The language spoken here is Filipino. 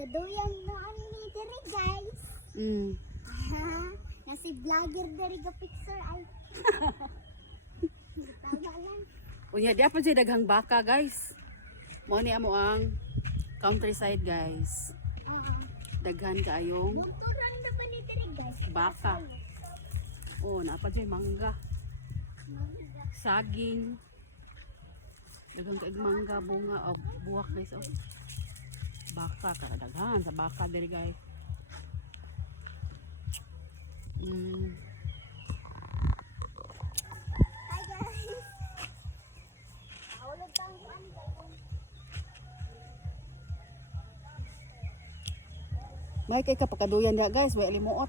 Nagdaduyan noon ni diri guys. Nga si vlogger diri ga picture ay. Tama lang. Unya di pa siya daghang baka guys. Mo ni amo ang countryside guys. Daghan kaayong Motoran na ba ni diri guys? baka. Oh, napa siya mangga, saging. Daghang kaayong mangga, bunga o buwak guys. Oh. Baka kadaghan sa baka diri guys. Hi guys. Aulog tang kuan. May kay ka pakaduyan da guys, way limuot.